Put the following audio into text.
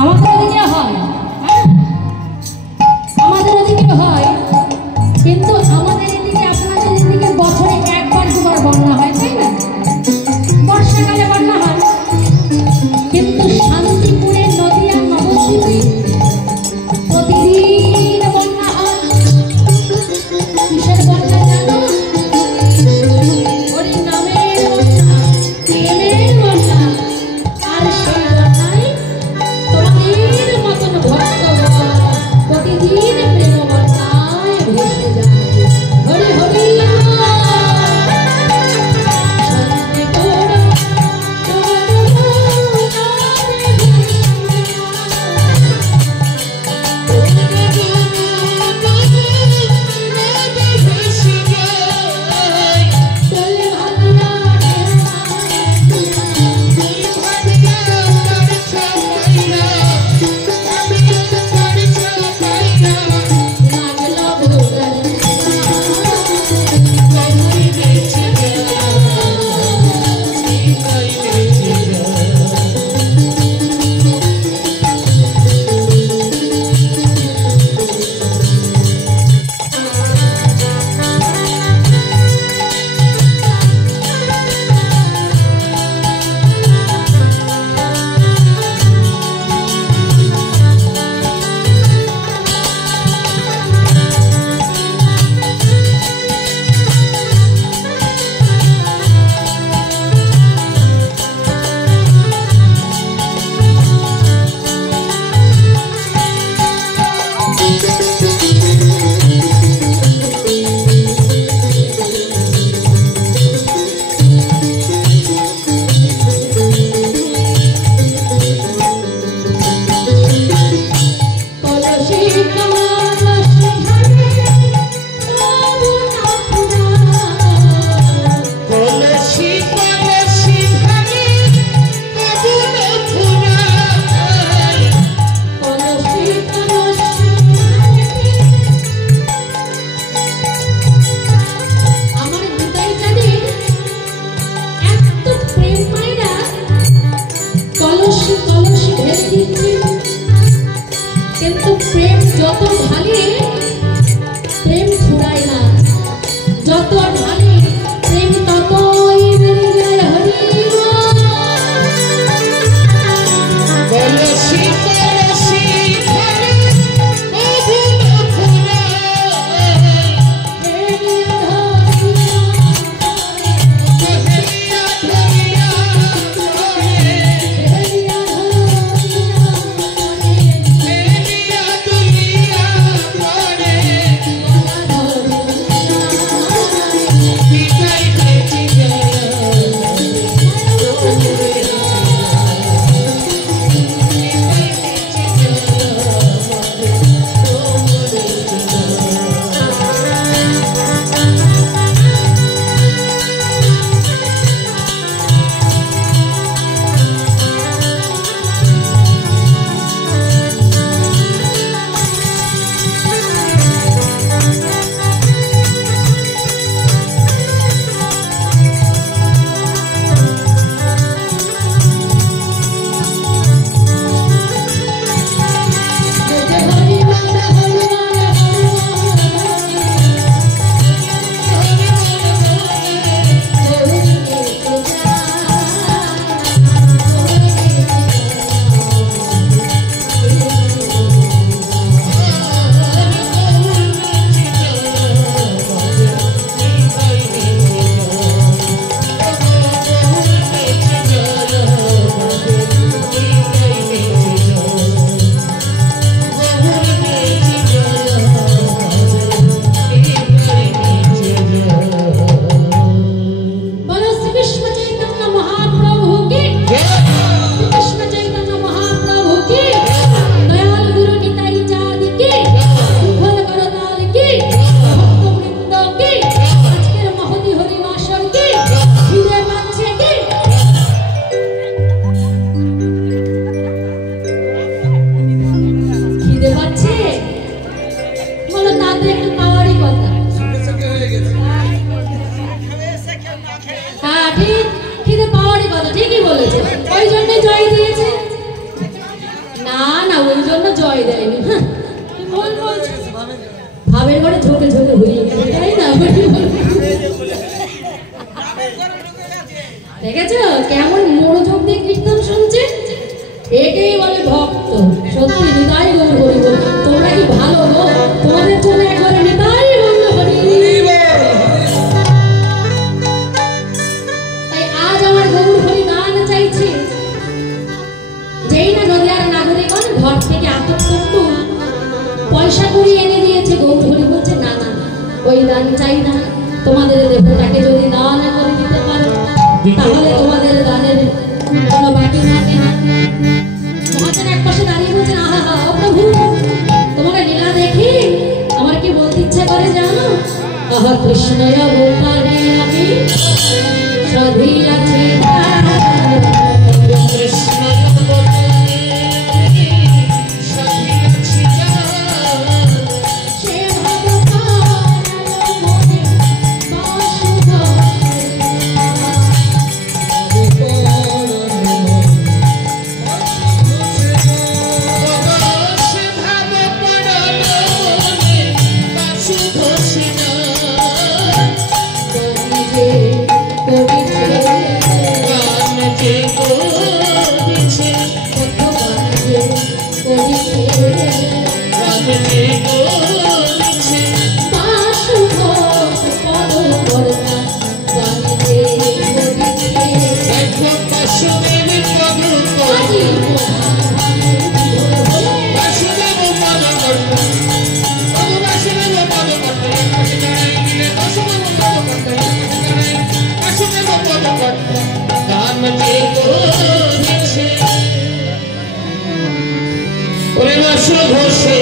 আমাদের ওদিকে হয়, হ্যাঁ আমাদের ওদিকে হয়, কিন্তু আমাদের এদিকে আপনাদের এদিকে বছরে একবার দুবার বন্যা হয়, তাই না? বর্ষাকালে বন্যা হয়, কিন্তু শান্তিপুরে নদিয়া নবদ্বীপে প্রতিদিন বন্যা হয়। কিসের বন্যা জানো? হরি নামের বন্যা, প্রেমের বন্যা। আর সেই বন্যায় তোমাদের মতন ভক্তগণ প্রতিদিন প্রেম বন্যায় ভেসে যায়। হরি হরি শান্তিপুর পরিচয় দেয়নি। হ্যাঁ ভাবের ঘরে ঝোঁকে ঝোঁকে হয়ে গেছে তাই না? দেখেছ কেমন মনোযোগ দিয়ে কীর্তন শুনছে? একেই বলে ভক্ত। সত্যি নিতাই গৌর হরি বল। তোমরা কি ভালো গো? তোমাদের জন্য একবারে নিতাই গৌর হরি। তাই আজ আমার গৌর হরি গান চাইছে। যেই না নদিয়ার নাগরিকগণ ঘর থেকে আতঙ্কটু পয়সা করি এনে দিয়েছে, গৌর হরি বলছে না না ওই দান চাই না, তোমাদের দেবতাকে যদি দান করে দিতে পারো তাহলে তোমাদের দানের কোনো বাকি থাকে না। মহাজন এক পাশে দাঁড়িয়ে বলছেন আহা হা ও প্রভু তোমার লীলা দেখি আমার কি বলতে ইচ্ছা করে জানো? আহা কৃষ্ণ অবতারে আমি সাধিয়াছি কৃষ্ণ ঘোষে